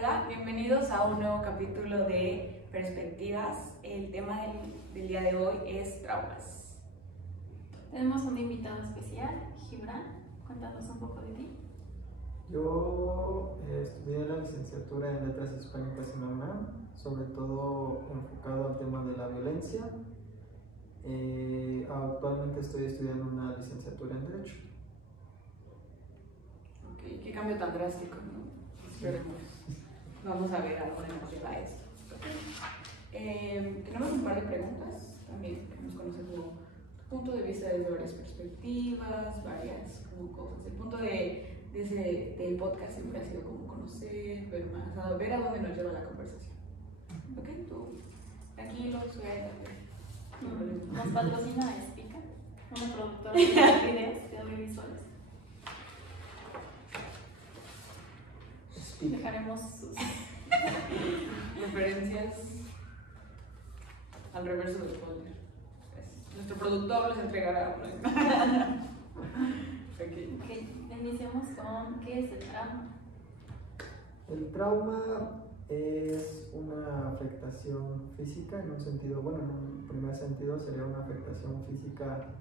Hola, bienvenidos a un nuevo capítulo de Perspectivas. El tema del día de hoy es traumas. Tenemos un invitado especial, Gibran. Cuéntanos un poco de ti. Yo estudié la licenciatura en Letras Hispánicas en la UNAM, sobre todo enfocado al tema de la violencia. Actualmente estoy estudiando una licenciatura en Derecho. Ok, qué cambio tan drástico, ¿no? Esperemos. Vamos a ver a dónde nos lleva esto. Tenemos un par de preguntas también. Queremos conocer tu punto de vista desde varias perspectivas, varias como cosas. El punto del podcast siempre ha sido como conocer, ver más, a ver a dónde nos lleva la conversación. Ok, tú, tranquilo, suéltate. Nos patrocina Espica, una productora de videos, de audiovisuales. Dejaremos sus referencias al reverso del folder. Nuestro productor les entregará. Ok, iniciamos con ¿qué es el trauma? El trauma es una afectación física en un sentido, bueno, en un primer sentido sería una afectación física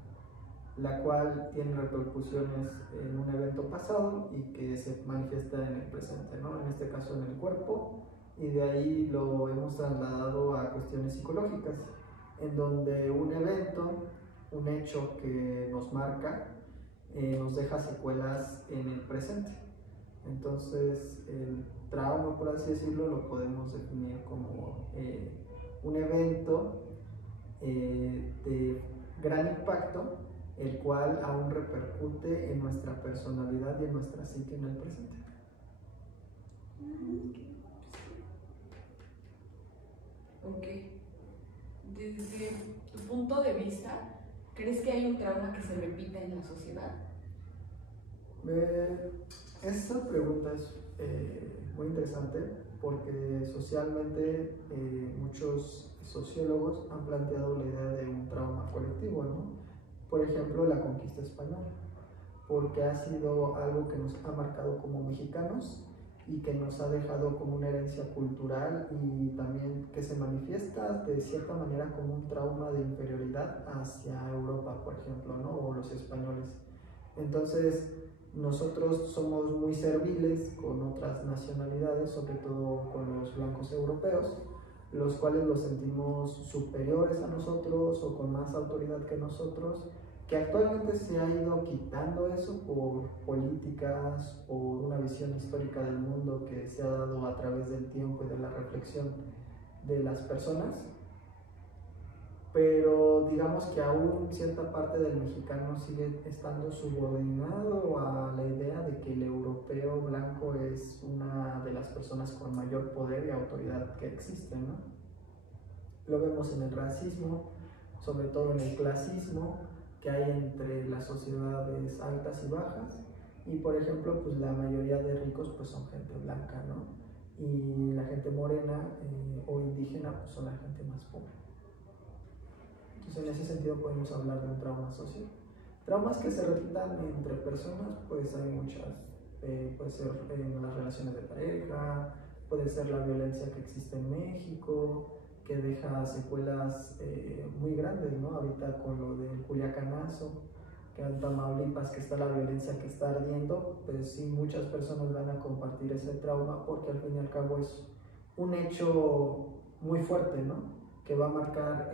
la cual tiene repercusiones en un evento pasado y que se manifiesta en el presente, ¿no? En este caso en el cuerpo, y de ahí lo hemos trasladado a cuestiones psicológicas, en donde un evento, un hecho que nos marca, nos deja secuelas en el presente. Entonces, el trauma, por así decirlo, lo podemos definir como un evento de gran impacto, el cual aún repercute en nuestra personalidad y en nuestra psique en el presente. Ok. Desde tu punto de vista, ¿crees que hay un trauma que se repita en la sociedad? Esa pregunta es muy interesante porque socialmente muchos sociólogos han planteado la idea de un trauma colectivo, ¿no? Por ejemplo, la conquista española, porque ha sido algo que nos ha marcado como mexicanos y que nos ha dejado como una herencia cultural y también que se manifiesta de cierta manera como un trauma de inferioridad hacia Europa, por ejemplo, ¿no? O los españoles. Entonces, nosotros somos muy serviles con otras nacionalidades, sobre todo con los blancos europeos, los cuales los sentimos superiores a nosotros o con más autoridad que nosotros, que actualmente se ha ido quitando eso por políticas, por una visión histórica del mundo que se ha dado a través del tiempo y de la reflexión de las personas. Pero digamos que aún cierta parte del mexicano sigue estando subordinado a la idea de que el europeo blanco es una de las personas con mayor poder y autoridad que existe, ¿no? Lo vemos en el racismo, sobre todo en el clasismo que hay entre las sociedades altas y bajas, y por ejemplo pues la mayoría de ricos pues son gente blanca, ¿no? Y la gente morena o indígena pues son la gente más pobre. Entonces, en ese sentido podemos hablar de un trauma social. Traumas que se repitan entre personas, pues hay muchas. Puede ser en las relaciones de pareja, puede ser la violencia que existe en México, que deja secuelas muy grandes, ¿no? Ahorita con lo del Culiacanazo, que en Tamaulipas, que está la violencia que está ardiendo, pues sí, muchas personas van a compartir ese trauma porque al fin y al cabo es un hecho muy fuerte, ¿no? Que va a marcar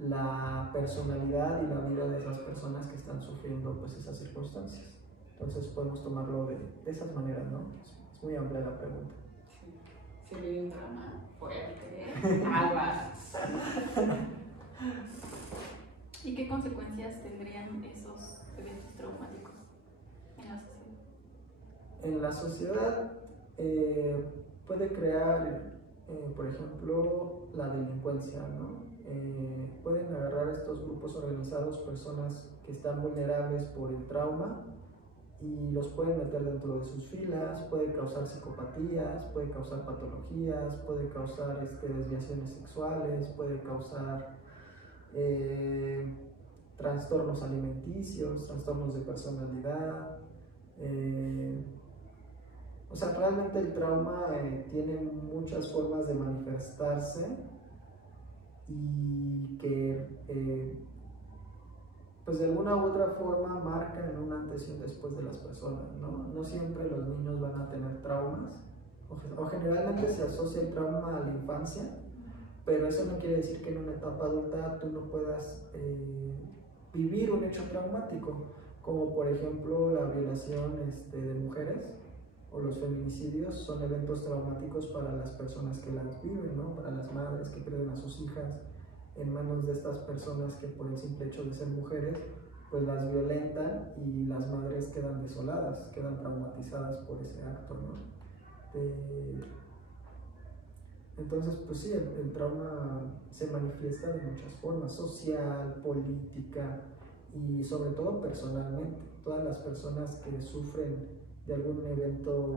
la personalidad y la vida de esas personas que están sufriendo pues esas circunstancias. Entonces podemos tomarlo de esas maneras, ¿no? Es muy amplia la pregunta. Sí, se vive un trauma fuerte, aguas. ¿Y qué consecuencias tendrían esos eventos traumáticos en la sociedad? En la sociedad puede crear, por ejemplo, la delincuencia, ¿no? Pueden agarrar a estos grupos organizados personas que están vulnerables por el trauma y los pueden meter dentro de sus filas, puede causar psicopatías, puede causar patologías, puede causar desviaciones sexuales, puede causar trastornos alimenticios, trastornos de personalidad. O sea, realmente el trauma tiene muchas formas de manifestarse y que pues de alguna u otra forma marcan un antes y un después de las personas, ¿no? No siempre los niños van a tener traumas, o generalmente se asocia el trauma a la infancia, pero eso no quiere decir que en una etapa adulta tú no puedas vivir un hecho traumático, como por ejemplo la violación de mujeres o los feminicidios. Son eventos traumáticos para las personas que las viven, ¿no? Para las madres que pierden a sus hijas en manos de estas personas que por el simple hecho de ser mujeres pues las violentan, y las madres quedan desoladas, quedan traumatizadas por ese acto, ¿no? Entonces, pues sí, el trauma se manifiesta de muchas formas: social, política y sobre todo personalmente. Todas las personas que sufren de algún evento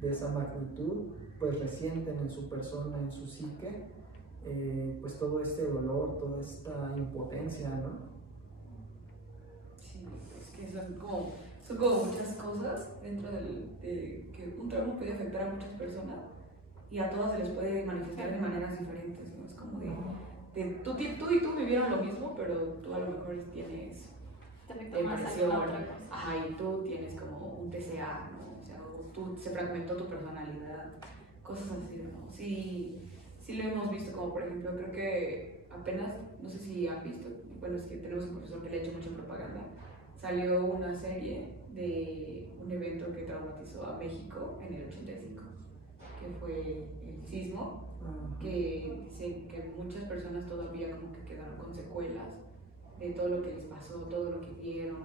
de esa magnitud pues resienten en su persona, en su psique, pues todo este dolor, toda esta impotencia, ¿no? Sí, es que son como muchas cosas dentro de que un trauma puede afectar a muchas personas y a todas se les puede manifestar de maneras diferentes, ¿no? Es como tú y tú vivieron lo mismo, pero tú a lo mejor tienes depresión, ajá, y tú tienes como un TCA, ¿no? O sea, se fragmentó tu personalidad, cosas así, ¿no? Sí lo hemos visto, como por ejemplo, creo que apenas, no sé si han visto, bueno, es que tenemos un profesor que le ha hecho mucha propaganda, salió una serie de un evento que traumatizó a México en el 85, que fue el sismo, que dicen que muchas personas todavía como que quedaron con secuelas de todo lo que les pasó, todo lo que vieron,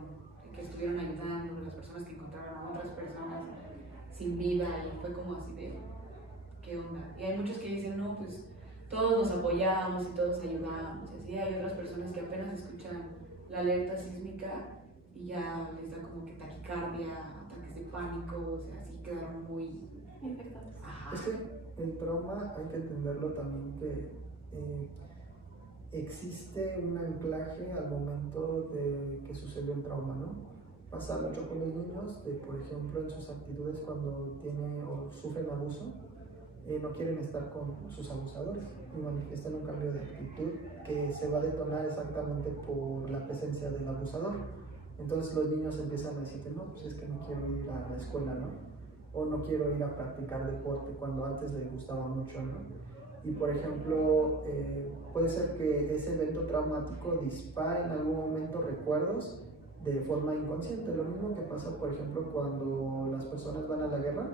que estuvieron ayudando, las personas que encontraron a otras personas sin vida, y fue como así de ¿qué onda? Y hay muchos que dicen, no, pues todos nos apoyamos y todos ayudamos, y así. Hay otras personas que apenas escuchan la alerta sísmica y ya les da como que taquicardia, ataques de pánico, o sea, así quedaron muy infectados. Es que el trauma hay que entenderlo también que existe un anclaje al momento de que sucedió el trauma, ¿no? Pasa mucho con los niños, por ejemplo, en sus actitudes cuando tienen o sufren abuso, no quieren estar con sus abusadores y manifiestan un cambio de actitud que se va a detonar exactamente por la presencia del abusador. Entonces los niños empiezan a decir, no, pues es que no quiero ir a la escuela, ¿no? O no quiero ir a practicar deporte cuando antes les gustaba mucho, ¿no? Y por ejemplo, puede ser que ese evento traumático dispare en algún momento recuerdos de forma inconsciente. Lo mismo que pasa, por ejemplo, cuando las personas van a la guerra,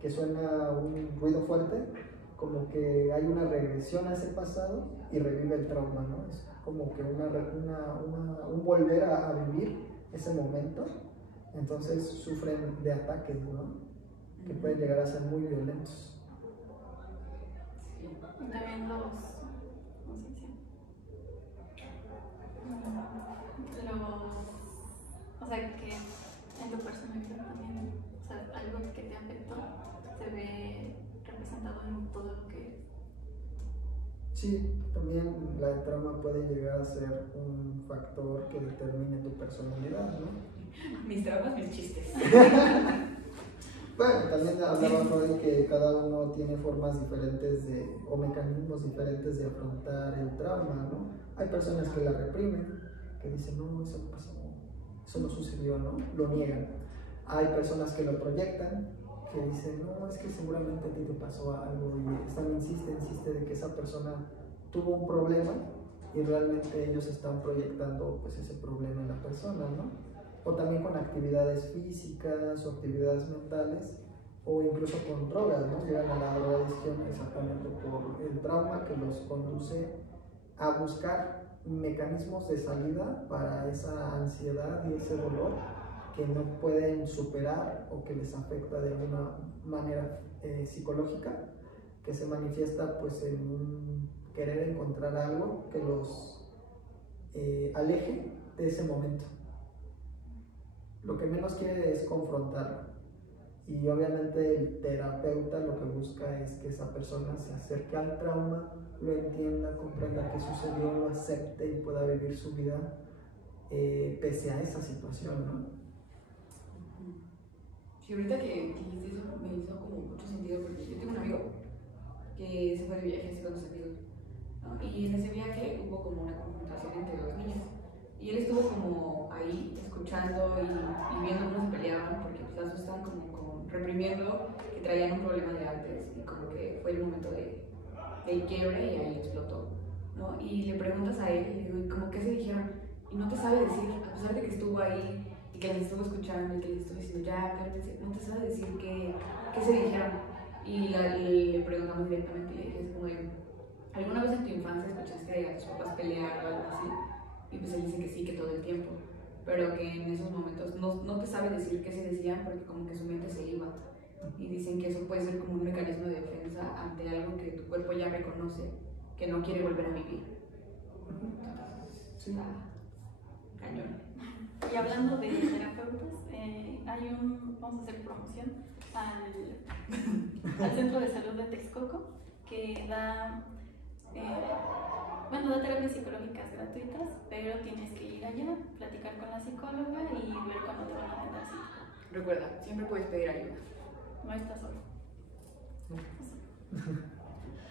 que suena un ruido fuerte, como que hay una regresión a ese pasado y revive el trauma, ¿no? Es como que un volver a vivir ese momento. Entonces sufren de ataques, ¿no? Que pueden llegar a ser muy violentos. Y también ¿cómo se dice? O sea, que en tu personalidad también, o sea, algo que te afectó se ve representado en todo lo que eres. Sí, también el trauma puede llegar a ser un factor que determine tu personalidad, ¿no? Mis traumas, mis chistes. Bueno, también hablaba Freud que cada uno tiene formas diferentes o mecanismos diferentes de afrontar el trauma, ¿no? Hay personas que la reprimen, que dicen, no, eso no pasó, eso no sucedió, ¿no? Lo niegan. Hay personas que lo proyectan, que dicen, no, es que seguramente a ti te pasó algo, y están insiste de que esa persona tuvo un problema y realmente ellos están proyectando pues ese problema en la persona, ¿no? O también con actividades físicas o actividades mentales, o incluso con drogas, ¿no? Llegan a la drogadicción exactamente por el trauma que los conduce a buscar mecanismos de salida para esa ansiedad y ese dolor que no pueden superar o que les afecta de alguna manera psicológica, que se manifiesta pues en un querer encontrar algo que los aleje de ese momento. Lo que menos quiere es confrontarlo, y obviamente el terapeuta lo que busca es que esa persona se acerque al trauma, lo entienda, comprenda qué sucedió, lo acepte y pueda vivir su vida pese a esa situación, ¿no? Sí, ahorita que dijiste eso me hizo como mucho sentido porque yo tengo un amigo que se fue de viaje así con sus amigos, ¿no? Y en ese viaje hubo como una confrontación entre dos niños. Y él estuvo como ahí escuchando y viendo cómo se peleaban porque pues, las dos estaban como reprimiendo que traían un problema de antes y como que fue el momento de quiebre y ahí explotó, ¿no? Y le preguntas a él y le digo, ¿y cómo qué se dijeron? Y no te sabe decir, a pesar de que estuvo ahí y que les estuvo escuchando y que les estuvo diciendo, ya, cálmense, no te sabe decir qué se dijeron. Y le preguntamos directamente y le dije, es como de, ¿alguna vez en tu infancia escuchaste a tus papás pelear o algo así? Y pues él dice que sí, que todo el tiempo, pero que en esos momentos no te sabe decir qué se decían porque como que su mente se iba. Y dicen que eso puede ser como un mecanismo de defensa ante algo que tu cuerpo ya reconoce, que no quiere volver a vivir. Entonces, Sí. Cañón. Y hablando de terapeutas, vamos a hacer promoción al Centro de Salud de Texcoco, que da terapias psicológicas gratuitas, pero tienes que ir allá, platicar con la psicóloga y ver cuándo te van a agendar cita. Recuerda, siempre puedes pedir ayuda. No estás solo.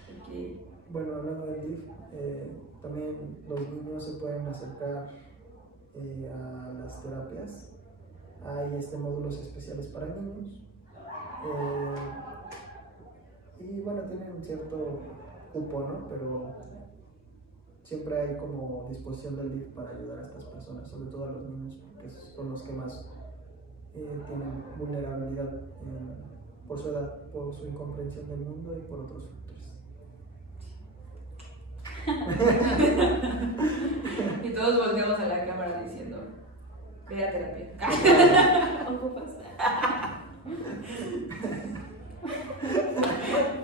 Porque Bueno, hablando del DIF, también los niños se pueden acercar a las terapias. Hay módulos especiales para niños. Y bueno, tienen un cierto cupo, ¿no? Pero siempre hay como disposición del DIF para ayudar a estas personas, sobre todo a los niños, porque son los que más tienen vulnerabilidad por su edad, por su incomprensión del mundo y por otros factores. y todos volteamos a la cámara diciendo, ve a terapia. Ocupas.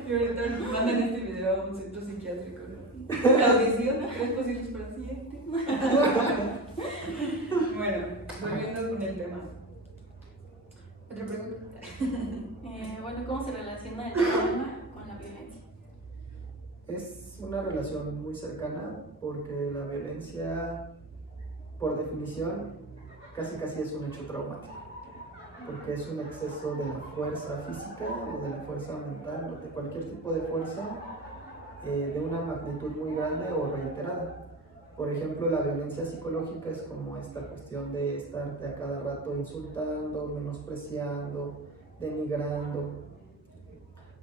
Y ahorita nos mandan este video a un centro psiquiátrico, ¿no? La audición, 3 posibles pacientes. Bueno, volviendo con el tema. ¿Otra pregunta? ¿Cómo se relaciona el trauma con la violencia? Es una relación muy cercana porque la violencia, por definición, casi es un hecho traumático, porque es un exceso de la fuerza física o de la fuerza mental o de cualquier tipo de fuerza de una magnitud muy grande o reiterada. Por ejemplo, la violencia psicológica es como esta cuestión de estarte a cada rato insultando, menospreciando, denigrando.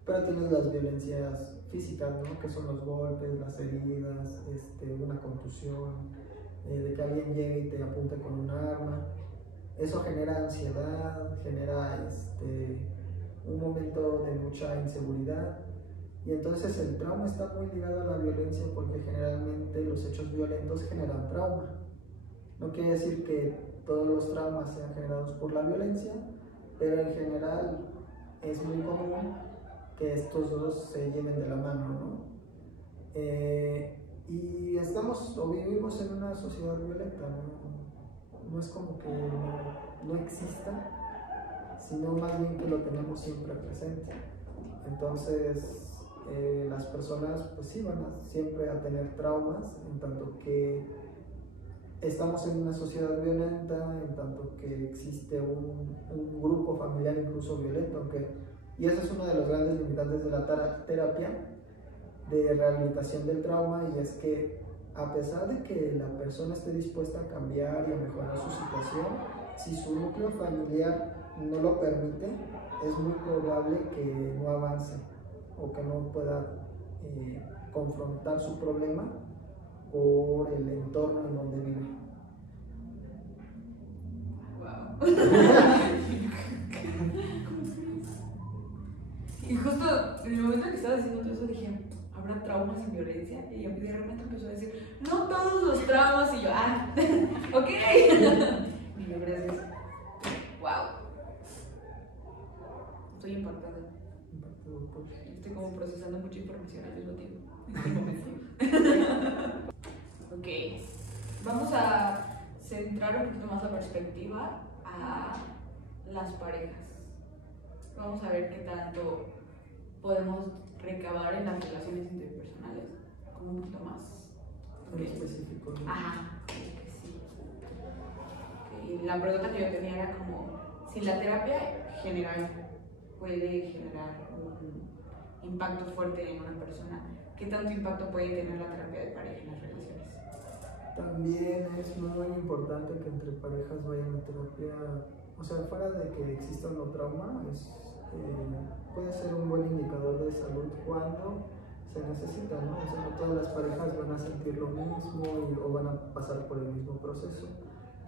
Pero tienes las violencias físicas, ¿no? Que son los golpes, las heridas, una contusión, de que alguien llegue y te apunte con un arma. Eso genera ansiedad, genera un momento de mucha inseguridad. Y entonces el trauma está muy ligado a la violencia porque generalmente los hechos violentos generan trauma. No quiere decir que todos los traumas sean generados por la violencia, pero en general es muy común que estos dos se lleven de la mano, ¿no? Y estamos o vivimos en una sociedad violenta, no es como que no exista, sino más bien que lo tenemos siempre presente. Entonces las personas pues sí van siempre a tener traumas, en tanto que estamos en una sociedad violenta, en tanto que existe un grupo familiar incluso violento, y esa es una de los grandes limitantes de la terapia de rehabilitación del trauma, y es que a pesar de que la persona esté dispuesta a cambiar y a mejorar su situación, si su núcleo familiar no lo permite, es muy probable que no avance o que no pueda confrontar su problema por el entorno en donde vive. Wow. Y justo en el momento que estaba diciendo todo eso dije, ¿habrá traumas sin violencia? Y de repente empezó a decir, no todos los traumas, y yo, ok. Y yo, gracias. Wow. Estoy impactada. Estoy como procesando mucha información al mismo tiempo. En este momento. Ok. Vamos a centrar un poquito más la perspectiva a las parejas. Vamos a ver qué tanto podemos recabar en las relaciones interpersonales, como un poquito más específico, ¿no? Ajá, sí. Okay. La pregunta que yo tenía era como si la terapia general puede generar un impacto fuerte en una persona, ¿qué tanto impacto puede tener la terapia de pareja en las relaciones? También es muy importante que entre parejas vayan a terapia, o sea, fuera de que exista un trauma, puede ser un buen indicador de salud cuando se necesita, ¿no? O sea, no todas las parejas van a sentir lo mismo o van a pasar por el mismo proceso.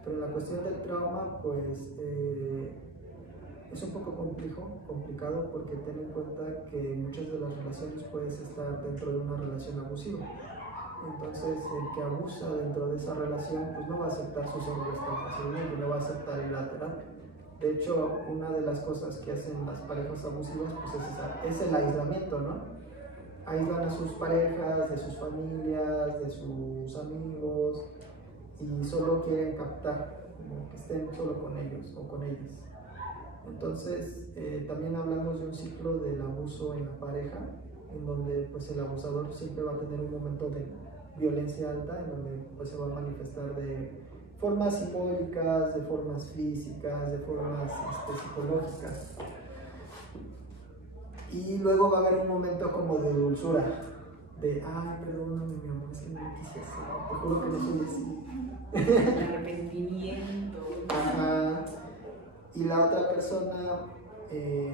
Pero en la cuestión del trauma, pues es un poco complicado porque ten en cuenta que en muchas de las relaciones puedes estar dentro de una relación abusiva. Entonces, el que abusa dentro de esa relación, pues no va a aceptar sus hombres tan fácilmente, no va a aceptar ir a terapia. De hecho, una de las cosas que hacen las parejas abusivas, pues es el aislamiento, ¿no? Aíslan a sus parejas, de sus familias, de sus amigos, y solo quieren captar, como que estén solo con ellos o con ellas. Entonces, también hablamos de un ciclo del abuso en la pareja, en donde pues el abusador siempre va a tener un momento de violencia alta, en donde pues se va a manifestar de formas simbólicas, de formas físicas, de formas psicológicas. Y luego va a haber un momento como de dulzura, de, ay, perdóname mi amor, es que no quise hacer, te juro que no soy así. El arrepentimiento. Ajá. Y la otra persona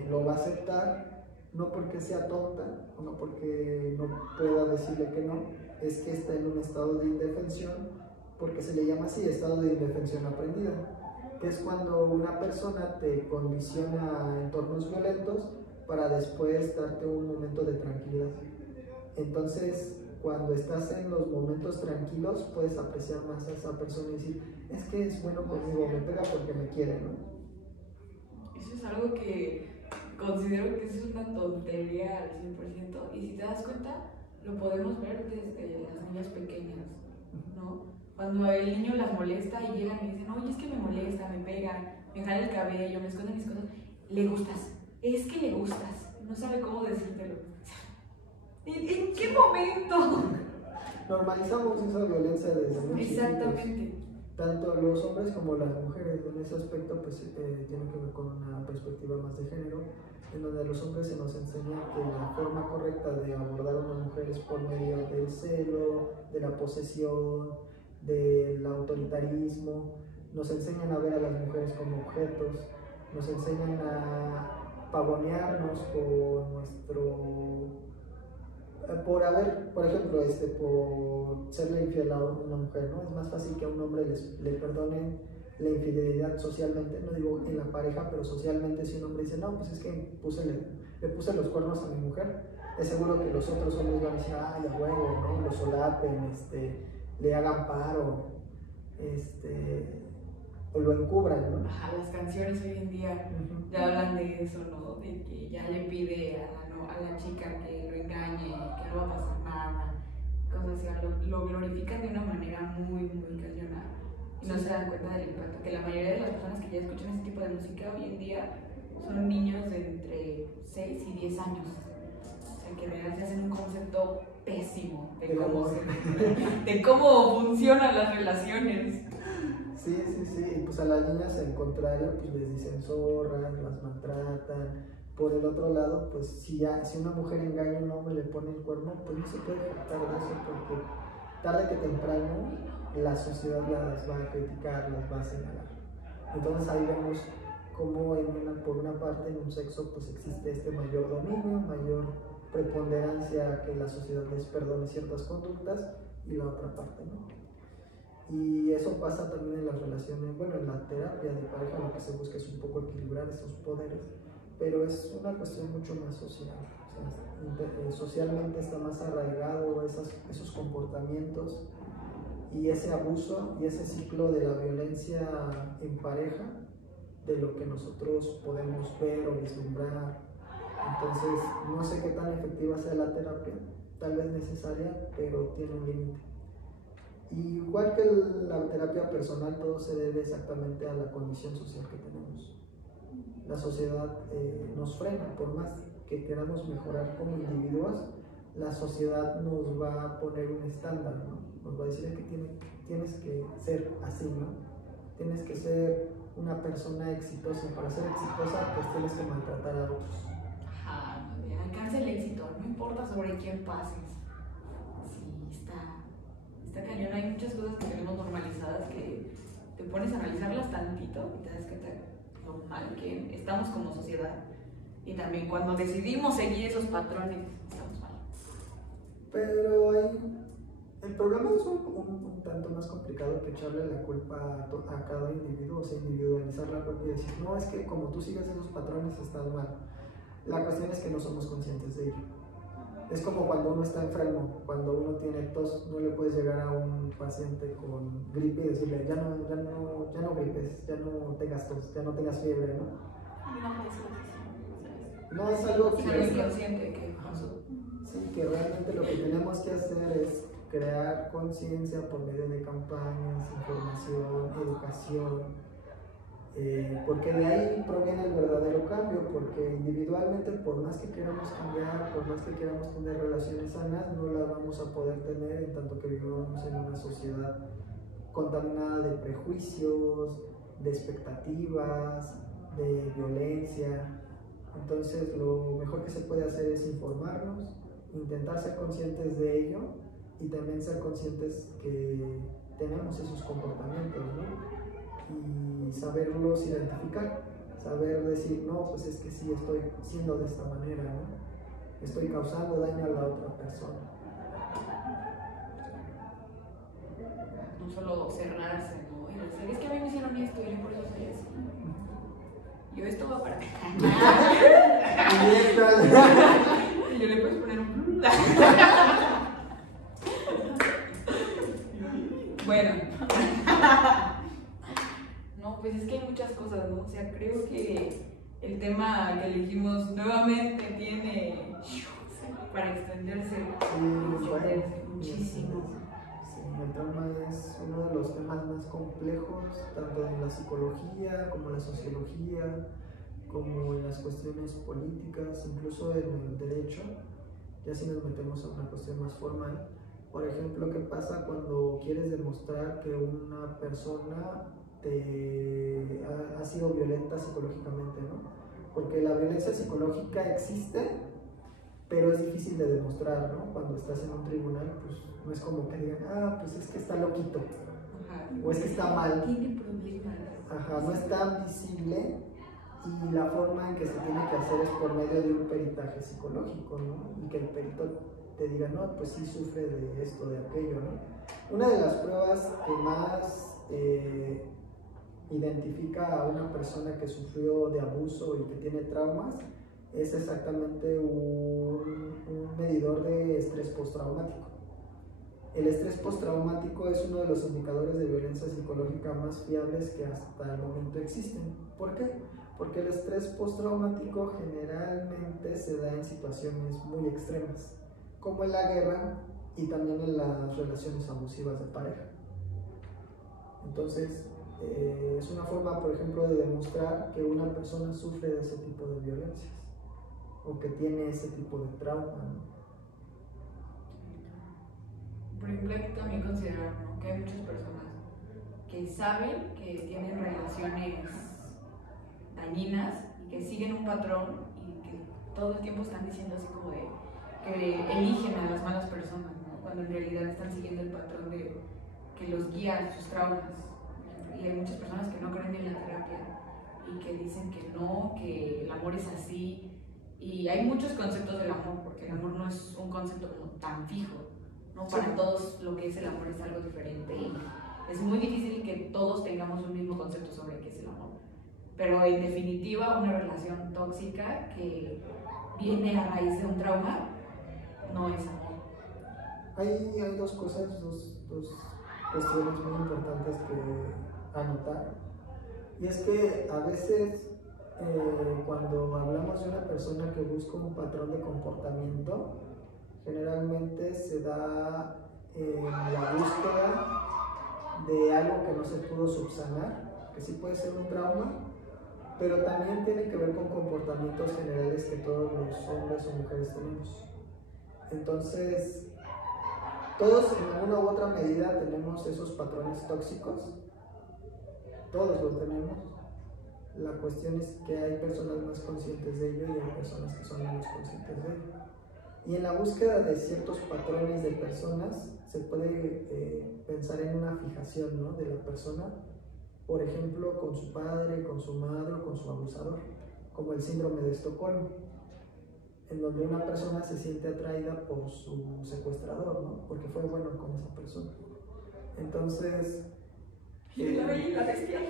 lo va a aceptar, no porque sea tonta, o no porque no pueda decirle que no, es que está en un estado de indefensión, porque se le llama así, estado de indefensión aprendida, que es cuando una persona te condiciona a entornos violentos para después darte un momento de tranquilidad. Entonces, cuando estás en los momentos tranquilos, puedes apreciar más a esa persona y decir, es que es bueno conmigo, me pega porque me quiere, ¿no? Eso es algo que considero que es una tontería al 100%, y si te das cuenta, lo podemos ver desde las niñas pequeñas, ¿no? Cuando el niño las molesta y llegan y dicen, oye, es que me molesta, me pega, me jala el cabello, me esconde mis cosas, le gustas, es que le gustas, no sabe cómo decírtelo. ¿En qué momento? Normalizamos esa violencia desde muy chiquitos. Exactamente. Tanto los hombres como las mujeres en ese aspecto pues tienen que ver con una perspectiva más de género, en donde a los hombres se nos enseña que la forma correcta de abordar a una mujer es por medio del celo, de la posesión, del autoritarismo. Nos enseñan a ver a las mujeres como objetos, nos enseñan a pavonearnos por nuestro... por haber, por ejemplo, por serle infiel a una mujer, ¿no? Es más fácil que a un hombre le perdone la infidelidad socialmente, no digo en la pareja, pero socialmente. Si un hombre dice, no, pues es que le puse los cuernos a mi mujer, es seguro que los otros hombres van a decir, ay, a huevo, ¿no? Lo solapen, le hagan paro, o lo encubran, ¿no? Ajá, las canciones hoy en día ya hablan de eso, ¿no? De que ya le pide a la chica que lo engañe, que no va a pasar nada, cosas así, lo glorifican de una manera muy, muy cañona y no se dan cuenta del impacto, que la mayoría de las personas que ya escuchan ese tipo de música hoy en día son niños de entre 6 y 10 años, o sea, que realmente hacen un concepto pésimo de cómo funcionan las relaciones. Sí, y pues a las niñas al contrario, pues les dicen zorras, las maltratan. Por el otro lado, pues si una mujer engaña a un hombre y le pone el cuerno, pues no se puede jactar de eso, porque tarde que temprano la sociedad las va a criticar, las va a señalar. Entonces ahí vemos cómo por una parte en un sexo pues existe este mayor dominio, mayor preponderancia, que la sociedad les perdone ciertas conductas, y la otra parte no. Y eso pasa también en las relaciones, bueno, en la terapia de pareja lo que se busca es un poco equilibrar esos poderes, pero es una cuestión mucho más social. O sea, socialmente está más arraigado esos comportamientos y ese abuso y ese ciclo de la violencia en pareja, de lo que nosotros podemos ver o vislumbrar. Entonces, no sé qué tan efectiva sea la terapia, tal vez necesaria, pero tiene un límite. Y igual que la terapia personal, todo se debe exactamente a la condición social que tenemos. La sociedad nos frena, por más que queramos mejorar como individuos, la sociedad nos va a poner un estándar, ¿no? Nos va a decir que tienes que ser así, ¿no? Tienes que ser una persona exitosa y para ser exitosa pues tienes que maltratar a otros. Ajá, alcanza el éxito, no importa sobre quién pases. Sí, está cañón. Hay muchas cosas que tenemos normalizadas que te pones a analizarlas tantito y te das cuenta lo mal que estamos como sociedad. Y también cuando decidimos seguir esos patrones, estamos mal. Pero el problema es un tanto más complicado que echarle la culpa a cada individuo, o sea, individualizar la culpa y decir, no, es que como tú sigas esos patrones estás mal. La cuestión es que no somos conscientes de ello. Es como cuando uno está enfermo, cuando uno tiene tos, no le puedes llegar a un paciente con gripe y decirle, ya no gripes, ya no tengas tos, ya no tengas fiebre, ¿no? No es algo que... Es consciente que pasó. Sí, que realmente lo que tenemos que hacer es crear conciencia por medio de campañas, información, educación, porque de ahí proviene el verdadero cambio, porque individualmente por más que queramos cambiar, por más que queramos tener relaciones sanas, no las vamos a poder tener en tanto que vivamos en una sociedad contaminada de prejuicios, de expectativas, de violencia. Entonces lo mejor que se puede hacer es informarnos, intentar ser conscientes de ello y también ser conscientes que tenemos esos comportamientos, ¿no? Y saberlos identificar, saber decir, no, pues es que sí estoy siendo de esta manera, ¿no? Estoy causando daño a la otra persona. No solo cerrarse, ¿no? Y decir, es que a mí me hicieron esto y yo por eso soy así. Yo esto va para acá. Y yo le puedes poner un plus. Bueno. No, pues es que hay muchas cosas, ¿no? O sea, creo que el tema que elegimos nuevamente tiene para extenderse muchísimo. Sí, el trauma es uno de los temas más complejos, tanto en la psicología como en la sociología, como en las cuestiones políticas, incluso en el derecho. Ya si nos metemos a una cuestión más formal, por ejemplo, ¿qué pasa cuando quieres demostrar que una persona ha sido violenta psicológicamente, ¿no? Porque la violencia psicológica existe, pero es difícil de demostrar, ¿no? Cuando estás en un tribunal, pues no es como que digan, ah, pues es que está loquito, o es que está mal. Tiene problemas. Ajá, no es tan visible y la forma en que se tiene que hacer es por medio de un peritaje psicológico, ¿no? Y que el perito te diga, no, pues sí sufre de esto, de aquello, ¿no? Una de las pruebas que más identifica a una persona que sufrió de abuso y que tiene traumas es exactamente un medidor de estrés postraumático. El estrés postraumático es uno de los indicadores de violencia psicológica más fiables que hasta el momento existen. ¿Por qué? Porque el estrés postraumático generalmente se da en situaciones muy extremas, como en la guerra y también en las relaciones abusivas de pareja. Entonces, es una forma, por ejemplo, de demostrar que una persona sufre de ese tipo de violencias o que tiene ese tipo de trauma, ¿no? Por ejemplo, hay que también considerar, ¿no?, que hay muchas personas que saben que tienen relaciones dañinas y que siguen un patrón y que todo el tiempo están diciendo así como de que eligen a las malas personas, ¿no?, cuando en realidad están siguiendo el patrón de que los guía a sus traumas. Y hay muchas personas que no creen en la terapia y que dicen que no, que el amor es así. Y hay muchos conceptos del amor, porque el amor no es un concepto como tan fijo, ¿no? Para todos lo que es el amor es algo diferente y es muy difícil que todos tengamos un mismo concepto sobre qué es el amor. Pero en definitiva, una relación tóxica que viene a raíz de un trauma no es amor. Hay dos cosas, dos cuestiones muy importantes que anotar. Y es que a veces cuando hablamos de una persona que busca un patrón de comportamiento, generalmente se da la búsqueda de algo que no se pudo subsanar, que sí puede ser un trauma, pero también tiene que ver con comportamientos generales que todos los hombres o mujeres tenemos. Entonces, todos en una u otra medida tenemos esos patrones tóxicos, todos los tenemos, La cuestión es que hay personas más conscientes de ello y hay personas que son menos conscientes de ello. Y en la búsqueda de ciertos patrones de personas se puede pensar en una fijación, ¿no?, de la persona, por ejemplo, con su padre, con su madre o con su abusador, como el síndrome de Estocolmo, en donde una persona se siente atraída por su secuestrador, ¿no?, porque fue bueno con esa persona. Entonces... La bella y la bestia.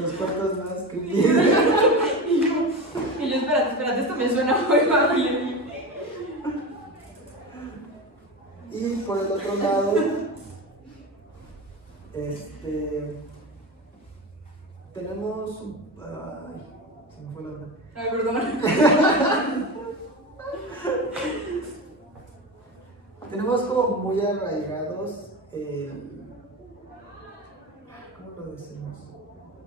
Los cortos más creepy. Y yo, espérate, esto me suena muy familiar. Y por el otro lado, tenemos... Ay, se me fue la otra. Ay, perdón. Tenemos como muy arraigados ¿cómo lo decimos?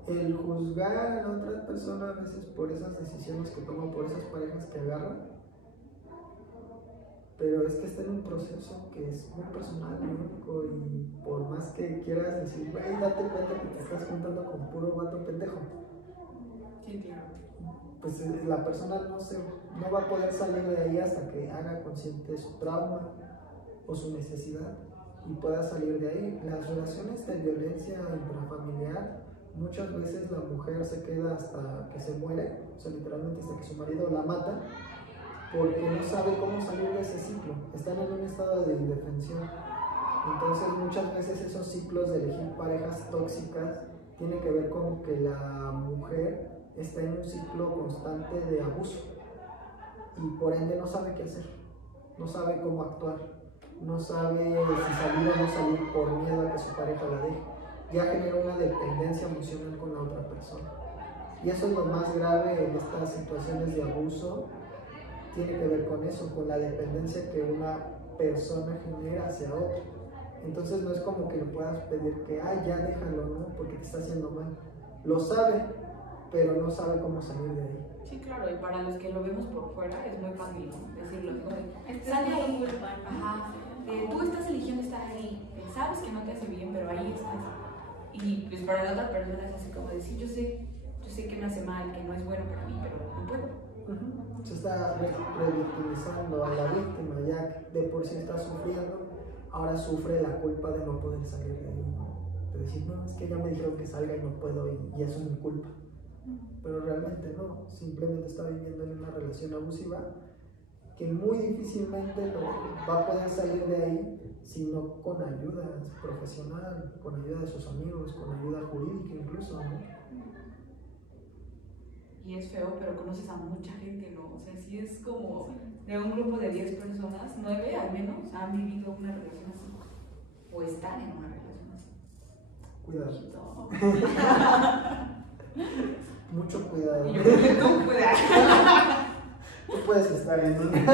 El juzgar a la otra persona a veces por esas decisiones que toma, por esas parejas que agarra, pero es que está en un proceso que es muy personal y único, y por más que quieras decir, güey, date cuenta que te estás juntando con puro vato pendejo, Sí, claro. pues la persona no va a poder salir de ahí hasta que haga consciente su trauma o su necesidad y pueda salir de ahí. Las relaciones de violencia intrafamiliar, muchas veces la mujer se queda hasta que se muere, o sea, literalmente hasta que su marido la mata, porque no sabe cómo salir de ese ciclo, están en un estado de indefensión. Entonces muchas veces esos ciclos de elegir parejas tóxicas tienen que ver con que la mujer está en un ciclo constante de abuso y por ende no sabe qué hacer, no sabe cómo actuar, no sabe si salir o no salir por miedo a que su pareja la deje. Ya genera una dependencia emocional con la otra persona. Y eso es lo más grave en estas situaciones de abuso, tiene que ver con eso, con la dependencia que una persona genera hacia otra. Entonces no es como que le puedas pedir que, ya déjalo, ¿no?, porque te está haciendo mal. Lo sabe, pero no sabe cómo salir de ahí. Sí, claro, y para los que lo vemos por fuera es muy fácil, ¿no?, decirlo. Sal de ahí, culpa. Ajá. Tú estás eligiendo estar ahí, sabes que no te hace bien, pero ahí estás. Y pues para la otra persona es así como decir, yo sé que me hace mal, que no es bueno para mí, pero no puedo. Se está revictimizando a la víctima, ya de por sí está sufriendo, ahora sufre la culpa de no poder salir de ahí, ¿no?, de decir, no, es que ya me dijeron que salga y no puedo y eso es mi culpa. Pero realmente no, simplemente está viviendo en una relación abusiva que muy difícilmente va a poder salir de ahí sino con ayuda profesional, con ayuda de sus amigos, con ayuda jurídica incluso, ¿no? Y es feo, pero conoces a mucha gente, ¿no? O sea, sí es como de un grupo de 10 personas, 9 al menos han vivido una relación así, o están en una relación así. Cuidado. Mucho cuidado. Y yo creo que tú puedes. Tú puedes estar en una.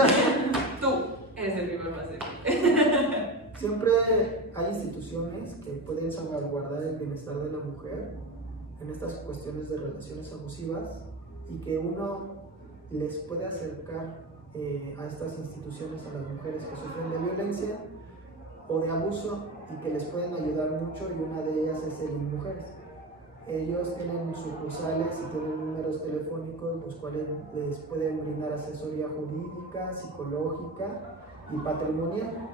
Tú eres el primer más débil. Siempre hay instituciones que pueden salvaguardar el bienestar de la mujer en estas cuestiones de relaciones abusivas y que uno les puede acercar a estas instituciones a las mujeres que sufren de violencia o de abuso y que les pueden ayudar mucho, y una de ellas es el InMujeres. Ellos tienen sucursales y tienen números telefónicos los cuales les pueden brindar asesoría jurídica, psicológica y patrimonial,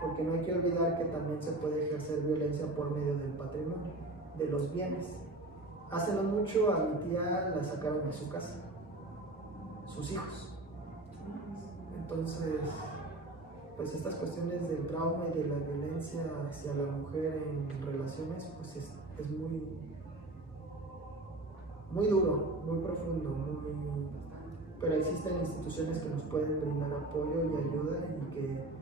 porque no hay que olvidar que también se puede ejercer violencia por medio del patrimonio, de los bienes. Hace no mucho a mi tía la sacaron de su casa, sus hijos. Entonces, pues estas cuestiones del trauma y de la violencia hacia la mujer en relaciones, pues es muy duro, muy profundo, pero existen instituciones que nos pueden brindar apoyo y ayuda y que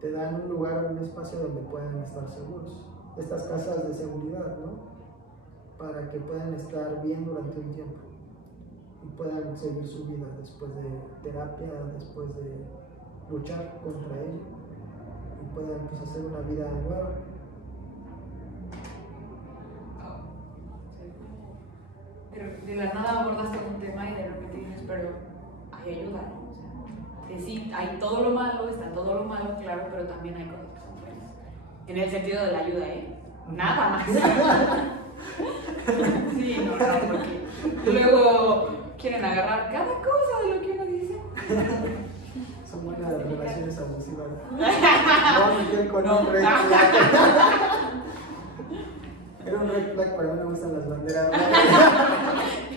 te dan un lugar, un espacio donde puedan estar seguros. Estas casas de seguridad, ¿no?, para que puedan estar bien durante un tiempo y puedan seguir su vida después de terapia, después de luchar contra ello y puedan pues hacer una vida nueva. De la nada abordaste un tema y de repente dices, pero hay ayuda, ¿no? O sea, que sí, hay todo lo malo, está todo lo malo, claro, pero también hay cosas que son buenas. En el sentido de la ayuda, Nada más. Sí, no, porque luego quieren agarrar cada cosa de lo que uno dice. Son buenas relaciones abusivas. No, me quedé con un red flag. Era un red flag, pero a mí me gustan las banderas.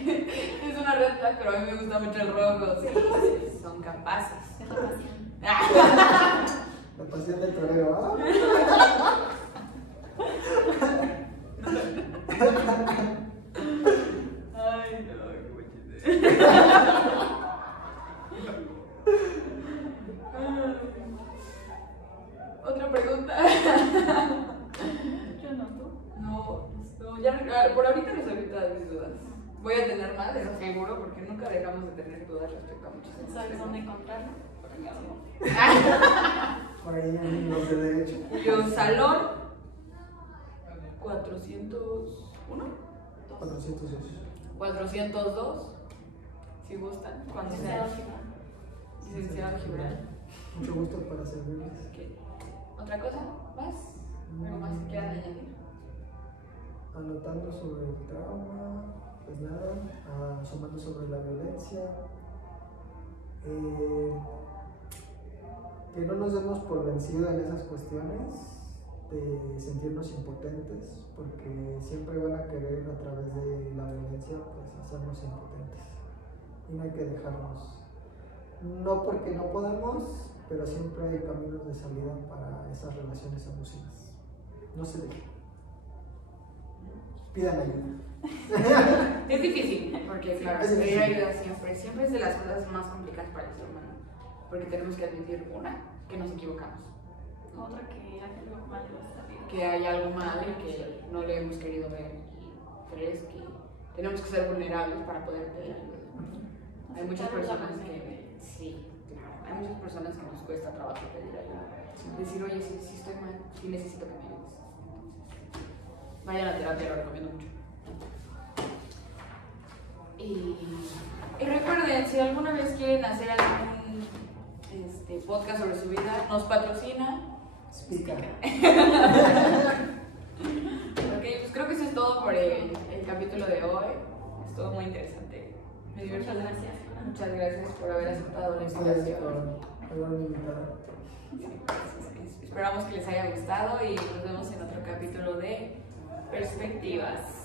Es una red flag, pero a mí me gusta mucho el rojo. Sí, son capaces. Es la pasión. La pasión del torero. ¿Ah? Ay, no, qué bochete. Otra pregunta. Yo no, tú. No, ya por ahorita resolví todas mis dudas. Voy a tener más, eso seguro, porque nunca dejamos de tener dudas respecto a muchos temas. ¿Sabes dónde encontrarlo? Por ahí en los de derecho. Yo, salón 401, 408. 402, si gustan, cuando sea. Licenciado Gibran. Mucho gusto para servirles. ¿Qué? ¿Otra cosa? ¿Más? ¿Algo más que quieran añadir? Anotando sobre el trauma, pues nada, sumando sobre la violencia. Que no nos demos por vencidos en esas cuestiones de sentirnos impotentes, porque siempre van a querer a través de la violencia pues hacernos impotentes y no hay que dejarnos, no porque no podemos, pero siempre hay caminos de salida para esas relaciones abusivas. No se dejen, pidan ayuda. Es difícil, porque claro, Es difícil. pedir ayuda siempre es de las cosas más complicadas para el ser humano, porque tenemos que admitir, una, que nos equivocamos, Otra que hay algo mal en nuestra vida. que hay algo mal y que no le hemos querido ver, y tres, que tenemos que ser vulnerables para poder pedir ayuda. Hay muchas personas que, sí, claro, hay muchas personas que nos cuesta trabajo pedir ayuda. Decir, oye, si estoy mal, sí necesito que me ayudes. Entonces, vayan a terapia, lo recomiendo mucho. Y recuerden, si alguna vez quieren hacer algún podcast sobre su vida, nos patrocina. Explica. Ok, pues creo que eso es todo por el capítulo de hoy. Estuvo muy interesante. Me divertí. Muchas gracias. Muchas gracias por haber aceptado la Ustedes invitación. por haberme invitado. Esperamos que les haya gustado y nos vemos en otro capítulo de Perspectivas.